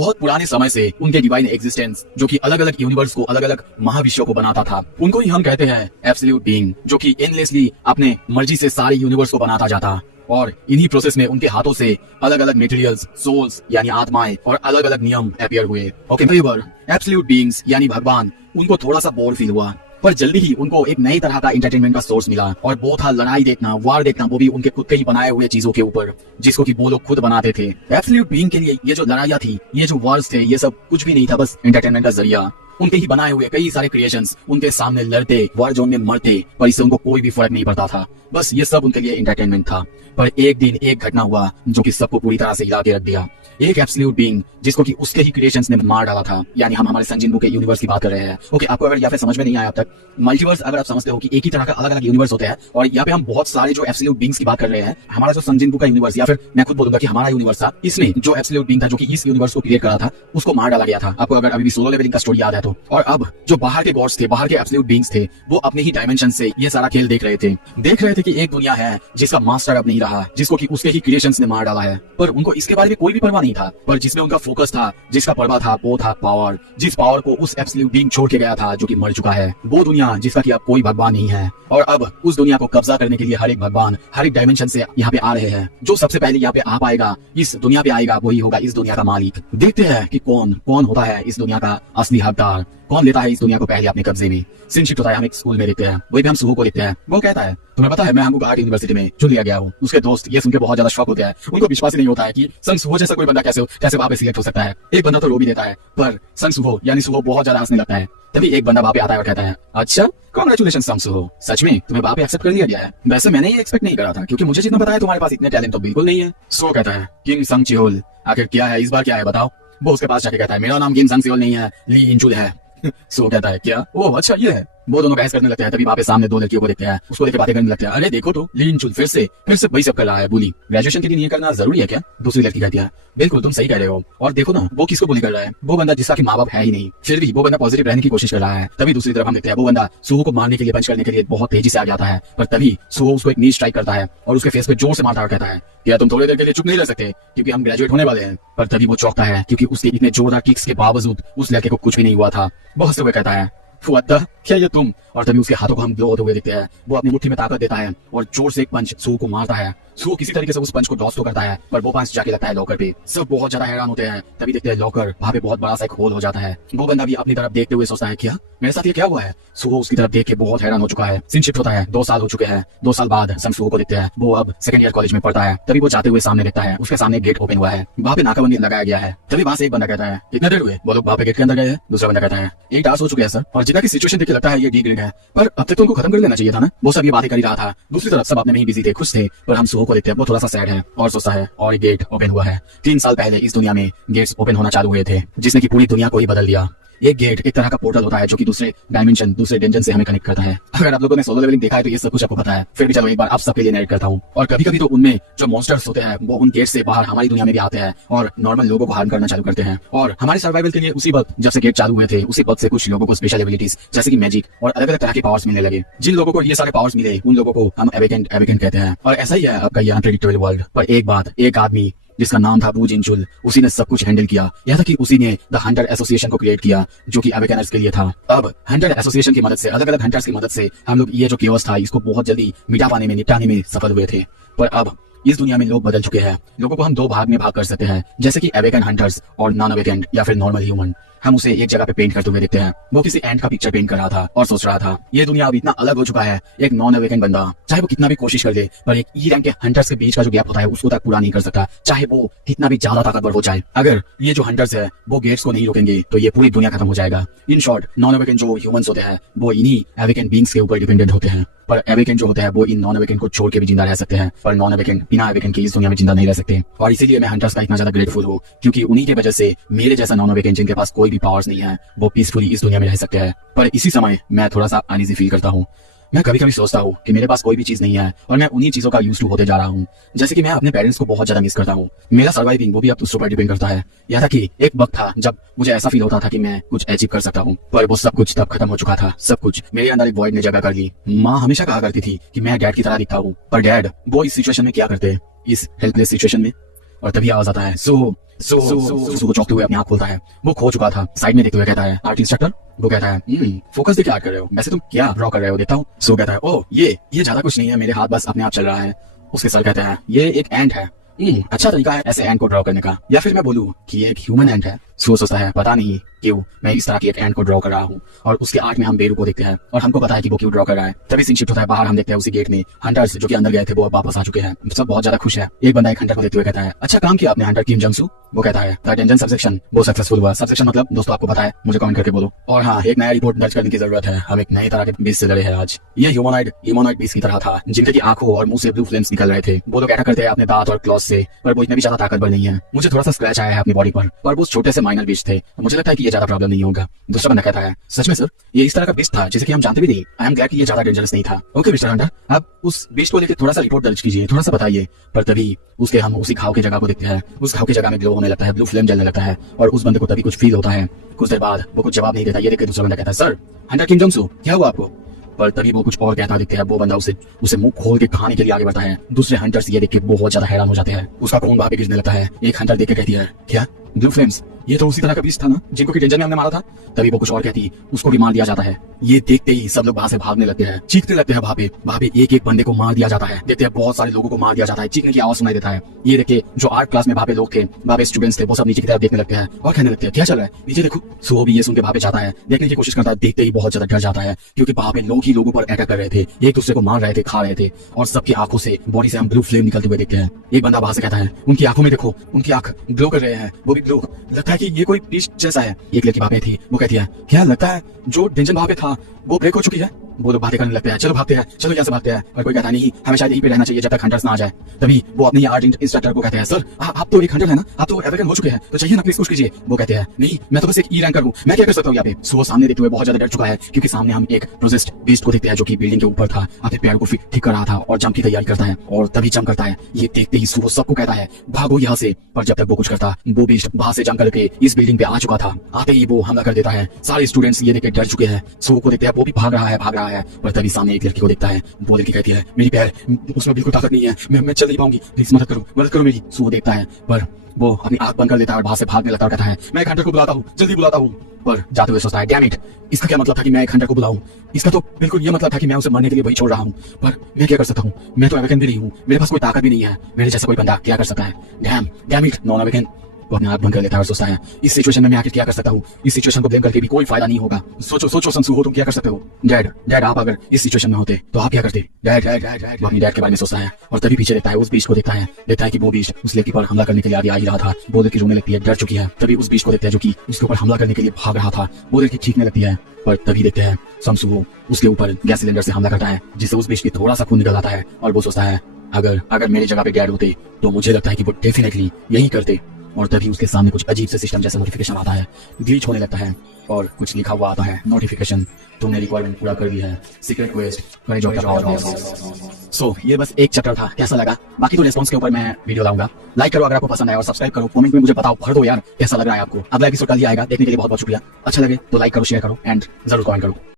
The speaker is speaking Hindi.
बहुत पुराने समय से उनके डिवाइन एग्जिस्टेंस जो कि अलग अलग यूनिवर्स को, अलग अलग महाविश्व को बनाता था, उनको ही हम कहते हैं एब्सोल्यूट बीइंग, जो कि एंडलेसली अपने मर्जी से सारे यूनिवर्स को बनाता जाता। और इन्हीं प्रोसेस में उनके हाथों से अलग अलग मटेरियल्स, सोल्स यानी आत्माएं और अलग अलग नियम अपीयर हुए। ओके, एब्सोल्यूट बीइंग्स यानी भगवान, उनको थोड़ा सा बोर फील हुआ, पर जल्दी ही उनको एक नई तरह का एंटरटेनमेंट का सोर्स मिला, और वो था लड़ाई देखना, वार देखना, वो भी उनके खुद के ही बनाए हुए चीजों के ऊपर, जिसको कि वो लोग खुद बनाते थे। एब्सोल्यूट बीइंग के लिए ये जो लड़ाइयाँ थी, ये जो वार्स थे, ये सब कुछ भी नहीं था, बस एंटरटेनमेंट का जरिया। उनके ही बनाए हुए कई सारे क्रिएशंस उनके सामने लड़ते, वार जोन में मरते, पर इससे उनको कोई भी फर्क नहीं पड़ता था, बस ये सब उनके लिए एंटरटेनमेंट था। पर एक दिन एक घटना हुआ जो कि सबको पूरी तरह से हिला के रख दिया। एक एब्सोल्यूट बीइंग जिसको कि उसके ही क्रिएशंस ने मार डाला था, यानी हम हमारे संजिन बुक के यूनिवर्स की बात कर रहे हैं। ओके, आपको अगर यहाँ पे समझ में नहीं आया अब तक, मल्टीवर्स अगर आप समझते हो कि एक ही तरह का अलग अलग यूनिवर्स होते हैं, और यहाँ पे हम बहुत सारे जो एब्सोल्यूट बीइंग्स की बात कर रहे हैं, हमारा जो संजिन बुक का यूनिवर्स, या फिर मैं खुद बोलूंगा कि हमारा यूनिवर्स था, इसमें जो एब्सोल्यूट बीइंग था जो कि इस यूनिवर्स को क्रिएट करा था, उसको मार डाला गया था। आपको अगर अभी भी सोलो लेवलिंग का स्टोरी याद है तो। और अब जो बाहर के गॉड्स थे, बाहर के एब्सोल्यूट बीइंग्स थे, वो अपने ही डायमेंशन से ये सारा खेल देख रहे थे कि एक दुनिया है जिसका मास्टर अब नहीं रहा, जिसको कि उसके ही क्रिएशंस ने मार डाला है, पर उनको इसके बारे में कोई भी परवाह नहीं था। पर जिसमें उनका फोकस था, जिसका परवाह था, वो था पावर। जिस पावर को उस एब्सोल्यूट बीइंग छोड़ के गया था जो कि मर चुका है, वो दुनिया जिसका कि अब कोई भगवान नहीं है। और अब उस दुनिया को कब्जा करने के लिए हर एक भगवान हर एक डायमेंशन से यहाँ पे आ रहे हैं। जो सबसे पहले यहाँ पे आ पाएगा, इस दुनिया पे आएगा, वही होगा इस दुनिया का मालिक। देखते हैं कि कौन कौन होता है इस दुनिया का असली हकदार, कौन लेता है इस दुनिया को पहले अपने कब्जे में। सीन शिफ्ट होता है, हम एक स्कूल में देखते हैं, वही भी हम सुहो को देखते हैं। वो कहता है, तुम्हें पता है मैं हमको आर्ट यूनिवर्सिटी में चुन लिया गया हूँ। उसके दोस्त ये सुनकर बहुत ज्यादा शॉक होते हैं, उनको विश्वास ही नहीं होता है कि संग सुहो जैसा कोई बंदा कैसे वहां पे सिलेक्ट हो सकता है। एक बंदा तो रो भी देता है, पर संग सुहो यानी सुहो बहुत ज्यादा हंसने लगता है। तभी एक बंदा वहां पे आता है और कहता है, अच्छा कांग्रेचुलेशन संग सुहो, सच में तुम्हें वहां पे एक्सेप्ट कर लिया गया है। वैसे मैंने ये एक्सपेक्ट नहीं करा था, क्योंकि मुझे जितना पता है तुम्हारे पास इतने टैलेंट तो बिल्कुल नहीं है। सुहो कहता है, किंग संग चिहोल, आखिर क्या है इस बार, क्या है बताओ। वो उसके पास जाके कहता है, मेरा नाम किंग संग चिहोल नहीं है, ली इंचुल है। सो कहता है, क्या? ओह अच्छा ये है। वो दोनों बहस करने लगते हैं। तभी वहाँ पे सामने दो लड़कियों को देखते हैं, उसको देख बातें करने लगते हैं। अरे देखो तो लीन चुल फिर से वही सब कर रहा है, बुली। ग्रेजुएशन के दिन ये करना जरूरी है क्या? दूसरी लड़की कहती है, बिल्कुल तुम सही कह रहे हो। और देखो ना वो किसको बुली कर रहा है, वो बंदा जिसका कि माँ बाप है ही नहीं, फिर भी वो बंदा पॉजिटिव रहने की कोशिश कर रहा है। तभी दूसरी तरफ हम देखते हैं, वो बंदा सुहो को मारने के लिए, पंच करने के लिए बहुत तेजी से आ जाता है, पर तभी सुहो उसको एक नी स्ट्राइक करता है और उसके फेस पे जोर से मारता है और कहता है, क्या तुम थोड़ी देर के लिए चुप नहीं रह सकते, क्योंकि हम ग्रेजुएट होने वाले हैं। पर तभी वो चौंकता है, क्योंकि उसके इतने जोरदार किक्स के बावजूद उस लड़के को कुछ भी नहीं हुआ था। वो हंसते हुए कहता है, फुअद्दा क्या ये तुम? और तभी उसके हाथों को हम ग्लो होते हुए देखते हैं। वो अपनी मुट्ठी में ताकत देता है और जोर से एक पंच सुहो को मारता है। सुहो किसी तरीके से उस पंच को डॉस तो करता है, पर वो पंच जाके लगता है लॉकर पे। सब बहुत ज्यादा हैरान होते हैं। तभी देखते हैं लॉकर वहाँ पे बहुत बड़ा सा एक होल हो जाता है। वो बंदा भी अपनी तरफ देखते हुए सोचता है, क्या मेरे साथ ये क्या हुआ है? सुहो उसकी तरफ देख के बहुत हैरान हो चुका है। सीन शिफ्ट होता है, 2 साल हो चुके हैं। 2 साल बाद हम सुहो को देखते हैं, वो अब सेकंड ईयर कॉलेज में पढ़ता है। तभी वो जाते हुए सामने देखता है, उसके सामने गेट ओपन हुआ है, वहाँ पे नाकाबंदी लगाया गया है। तभी वहाँ से एक बंदा कहता है, कितने देर हुए? वो लोग वहाँ पे गेट के अंदर गए हैं। दूसरा बंदा कहता है, 8 आवर्स हो चुके हैं सर, और जितना की सिचुएशन देख के लगता है ये डी ग्रेड है, पर अब तक तो उनको खत्म कर लेना चाहिए था ना। वो सब ये बातें कर ही रहा था। दूसरी तरफ सब अपने में ही बिजी थे, खुश थे। पर हम सुहो को देखते हैं, वो थोड़ा सा सैड है और सोचता है, और एक गेट ओपन हुआ है। 3 साल पहले इस दुनिया में गेट्स ओपन होना चालू हुए थे, जिसने की पूरी दुनिया को ही बदल दिया। एक गेट एक तरह का पोर्टल होता है जो कि दूसरे डायमेंशन, दूसरे डेंजन से हमें कनेक्ट करता है। अगर आप लोगों ने सोलो लेवलिंग देखा है तो ये सब कुछ आपको पता है, फिर भी चलो एक बार आप सबके लिए नरेट करता हूँ। और कभी कभी तो उनमें जो मॉन्स्टर्स होते हैं वो उन गेट से बाहर हमारी दुनिया में भी आते हैं और नॉर्मल लोगों को हार्म करना चालू करते हैं। और हमारे सर्वाइवल के लिए उसी वक्त जब से गेट चालू हुए थे, उसी वक्त से कुछ लोगों को स्पेशल एबिलिटीज जैसे कि मैजिक और अलग अलग तरह के पावर्स मिलने लगे। जिन लोगों को ये सारे पावर्स मिले उन लोगों को हम एवेकेंट कहते हैं। और ऐसा ही है आपका ये अनप्रेडिक्टेबल वर्ल्ड। पर एक बात, एक आदमी जिसका नाम था बू जिनचुल, उसी ने सब कुछ हैंडल किया। यहाँ तक कि उसी ने द हंटर एसोसिएशन को क्रिएट किया जो कि अवेकनर्स के लिए था। अब हंटर एसोसिएशन की मदद से, अलग अलग हंटर्स की मदद से हम लोग ये जो केओस था इसको बहुत जल्दी मिटा पाने में, निपटाने में सफल हुए थे। पर अब इस दुनिया में लोग बदल चुके हैं। लोगों को हम 2 भाग में भाग कर सकते हैं, जैसे कि अवेकन हंटर्स और नॉन अवेकन या फिर नॉर्मल ह्यूमन। हम उसे एक जगह पे पेंट करते हुए देखते हैं। वो किसी एंट का पिक्चर पेंट कर रहा था और सोच रहा था, ये दुनिया अब इतना अलग हो चुका है। एक नॉन अवेकन बंदा चाहे वो कितना भी कोशिश कर दे, पर एक ई रैंक के हंटर्स के बीच का जो गैप होता है उसको तक पूरा नहीं कर सकता, चाहे वो कितना भी ज्यादा ताकतवर हो जाए। अगर ये जो हंटर्स है वो गेट्स को नहीं रोकेंगे तो ये पूरी दुनिया खत्म हो जाएगा। इन शॉर्ट, नॉन अवेकन जो ह्यूमंस होते हैं वो इन्हीं अवेकन बीइंग्स के ऊपर डिपेंडेंट होते हैं। पर अवेकन जो होते हैं वो इन नॉन अवेकन को छोड़ के भी जिंदा रह सकते हैं, पर नॉन अवेकन बिना अवेकन के इस दुनिया में जिंदा नहीं रह सकते। और इसीलिए मैं हंटर्स का इतना ज्यादा ग्रेटफुल हूँ, क्योंकि उन्हीं की वजह से मेरे जैसा नॉन अवेकन जिनके पास कोई भी पावर्स नहीं है वो पीसफुली इस दुनिया में रह सकते हैं। पर इसी समय मैं थोड़ा सा अनईजी फील करता हूँ। मैं कभी कभी सोचता हूँ कि मेरे पास कोई भी चीज नहीं है और मैं उन्हीं चीजों का यूज टू होते जा रहा हूँ। जैसे कि मैं अपने पेरेंट्स को बहुत ज्यादा मिस करता हूँ। मेरा सर्वाइविंग वो भी अब दूसरों पर डिपेंड करता है। यहाँ तक कि एक वक्त था जब मुझे ऐसा फील होता था कि मैं कुछ अचीव कर सकता हूँ, पर वो सब कुछ तब खत्म हो चुका था। सब कुछ मेरे अंदर एक वॉइड ने जगह कर ली। माँ हमेशा कहा करती थी कि मैं डैड की तरह दिखता हूँ, पर डैड वो इस सिचुएशन में क्या करते, इस हेल्पलेस सिचुएशन में? और तभी आवाज आता है सो वो चौंकते हुए अपनी आंख खोलता है। वो खो चुका था। साइड में देखते हुए कहता है आर्ट इंस्ट्रक्टर। वो कहता है फोकस देके आर्ट कर रहे हो, वैसे तुम क्या ड्रॉ कर रहे हो देखता हूँ। सो कहता है ओ ये ज्यादा कुछ नहीं है, मेरे हाथ बस अपने आप चल रहा है। उसके सर कहता है ये एक एंट है। अच्छा तरीका है ऐसे एंट को ड्रॉ करने का, या फिर मैं बोलूं कि ये एक ह्यूमन एंट है। सो सोचता है पता नहीं क्यों मैं इस तरह की एक एंट को ड्रॉ कर रहा हूँ, और उसके आर्ट में हम बेरू को देखते हैं और हमको पता है कि वो क्यों ड्रॉ कर रहा है। तभी सीन शिफ्ट होता है बाहर। हम देखते हैं उसी गेट में हंटर्स जो कि अंदर गए थे वो वापस आ चुके हैं। सब बहुत ज्यादा खुश है। एक बंदा एक हंटर को देखते हुए कहता है अच्छा काम किया आपने हंटर किम जंगसू। वो कहता है द डेंजन सबसेक्शन वो सक्सेसफुल हुआ। सबसेक्शन मतलब दोस्तों आपको पता है, मुझे कमेंट करके बोलो। और हाँ, एक नया रिपोर्ट दर्ज करने की जरूरत है। हम एक नए तरह के बीस से लड़े हैं आज। ये ह्यूमनॉइड बीस की तरह था जिनके की आंखों और मुंह से ब्लू फ्लेम्स निकल रहे थे। वो लोग अटैक करते हैं अपने दांत और क्लॉज से, पर वो इतने भी ज्यादा ताकतवर नहीं है। मुझे थोड़ा सा स्क्रैच आया है अपनी बॉडी पर वो छोटे से माइनर बीच थे। मुझे लगता है कि ये ज्यादा प्रॉब्लम नहीं होगा। दूसरा बंदा कहता है सच में सर ये इस तरह का बीस्ट था जिसे कि हम जानते भी नहीं। आई एम ग्लैड कि ये ज्यादा डेंजरस नहीं था। ओके मिस्टर हंटर, आप उस बीस्ट को लेकर थोड़ा सा रिपोर्ट दर्ज कीजिए, थोड़ा सा बताइए। पर तभी उसके हम उसी घाव की जगह को देखते हैं। उस घाव की जगह में ग्लो होने लगता है, ब्लू फ्लेम जलने लगता है, और उस बंदे को तभी कुछ फील होता है। कुछ देर बाद वो कुछ जवाब नहीं देता। ये देख के दूसरा बंदा कहता है सर हंटर किम जंगसू क्या हुआ आपको। पर तभी वो कुछ और कहता दिखता है। वो बंदा उसे मुंह खोल के खाने के लिए आगे बढ़ता है। दूसरे हंटर्स ये देख के बहुत ज्यादा हैरान हो जाते हैं। उसका खून वहां पे गिरने लगता है। एक हंटर देख के कहती है क्या ब्लू फ्लेम्स, ये तो उसी तरह का बीस्ट था ना जिनको कि डेंजर में हमने मारा था। तभी वो कुछ और कहती उसको भी मार दिया जाता है। ये देखते ही सब लोग वहां से भागने लगते हैं, चीखते लगते हैं। वहां पे एक एक बंदे को मार दिया जाता है। देखते हैं बहुत सारे लोगों को मार दिया जाता है। चीखने की आवाज सुनाई देता है। ये देखे जो आर्ट क्लास में वहां पे लोग थे, वहां पे स्टूडेंट्स थे, वो सब नीचे की तरफ देखने लगते हैं और कहने लगते हैं क्या चल रहा है नीचे देखो। सो वो भी ये सुन के वहां पे जाता है, देखने की कोशिश करता है। देखते ही बहुत ज्यादा डर जाता है क्योंकि वहां पे लोग ही लोगों पर अटैक कर रहे थे, एक दूसरे को मार रहे थे, खा रहे थे, और सबकी आंखों से बॉडी से हम ब्लू फ्लेम निकलते हुए देखते हैं। एक बंदा वहां से कहता है उनकी आंखों में देखो, उनकी आंख ग्लो कर रहे हैं, वो भी ब्लू, लगता है कि ये कोई बीस्ट जैसा है। एक लड़की वहां पे थी, वो कहती है क्या लगता है जो डेंजर वहां पे था वो ब्रेक हो चुकी है। वो लोग बातें करने लगते हैं, चलो भागते हैं, चलो यहाँ से भागते हैं। और कोई कहता नहीं हमें शायद यहीं पे रहना चाहिए जब तक हंटर्स ना आ जाए। तभी वो अपने आर्ट इंस्ट्रक्टर को कहते हैं सर आप तो एक हंटर है ना, आप तो एवेकन हो चुके हैं, तो चाहिए ना प्लीज कुछ कीजिए। वो कहते हैं नहीं मैं तो बस एक ई रैंकर हूँ, मैं क्या कर सकता हूँ यहाँ पे। सो वो सामने देखते हुए बहुत ज्यादा डर चुका है क्योंकि सामने हम एक प्रोजेस्ट बीस्ट को देखते हैं जो कि बिल्डिंग के ऊपर था, अपने पैर को ठीक कर रहा था और जंप की तैयारी करता है, और तभी जंप करता है। ये देखते ही वो सबको कहता है भागो यहाँ से। पर जब तक वो कुछ करता, वो बीस्ट वहां से जंप करके इस बिल्डिंग पे आ चुका था। आते ही वो हमला कर देता है। सारे स्टूडेंट्स ये देख के डर चुके हैं। सो को देखते हैं वो भी भाग रहा है। पर तभी सामने एक लड़की को देखता है। वो लड़की कहती है मेरी पैर उसमें बिल्कुल ताकत नहीं है, मैं चल नहीं पाऊंगी, प्लीज मदद करो मेरी। सो वो देखता है पर वो अपनी आंख बंद कर लेता है और वहां से भागने लगता है और कहता है मैं एक हंटर को बुलाता हूँ, जल्दी बुलाता हूँ। पर जाते हुए सोचता है डैम इट, इसका क्या मतलब था कि मैं एक हंटर को बुलाऊं। इसका तो बिल्कुल ये मतलब था कि मैं उसे मरने के लिए वही छोड़ रहा हूँ। पर मैं क्या कर सकता हूँ, मैं तो अवेकन भी नहीं हूँ, मेरे पास कोई ताकत भी नहीं है, मेरे जैसा कोई बंदा क्या कर सकता है। Damn it non awaken. वो अपने आंख बंद कर लेता है और सोचता है इस सिचुएशन में मैं आखिर क्या कर सकता हूँ। इस सिचुएशन को ब्लेम करके भी कोई फायदा नहीं होगा। सोचो संसू हो तुम क्या कर सकते हो। डैड आप अगर इस सिचुएशन में होते तो आप क्या करते। डैड वो अपनी डैड के बारे में सोचता है और तभी पीछे देखता है उस बीच को देखता है कि वो बीच उस लड़की पर हमला करने के लिए आगे आ ही रहा था। वो लड़की रोने लगती है, डर चुकी है। तभी उस बीच को देखता है जो कि उसके ऊपर हमला करने के लिए भाग रहा था। वो लड़की चीखने लगती है, पर तभी देखते हैं समसू उसके ऊपर गैस सिलेंडर से हमला करता है जिससे उस बीच की थोड़ा सा खून निकल आता है। और वो सोचता है अगर मेरी जगह पे डैड होते तो मुझे लगता है कि वो डेफिनेटली यही करते। और तभी उसके सामने कुछ अजीब से सिस्टम जैसा नोटिफिकेशन आता है, ग्लिच होने लगता है और कुछ लिखा हुआ आता है नोटिफिकेशन तुमने रिक्वायरमेंट पूरा कर दिया है, सीक्रेट क्वेस्ट करे जॉब का। सो ये बस एक चैप्टर था, कैसा लगा बाकी तो रिस्पॉन्स के ऊपर मैं वीडियो लाऊंगा। लाइक करो अगर आपको पसंद आया और सब्सक्राइब करो, कमेंट में मुझे बताओ, भर दो यार कैसा लग रहा है आपको। अगला एपिसोड कल ही आएगा, देखने के लिए बहुत बहुत शुक्रिया। अच्छा लगे तो लाइक करो, शेयर करो एंड जरूर कमेंट करो।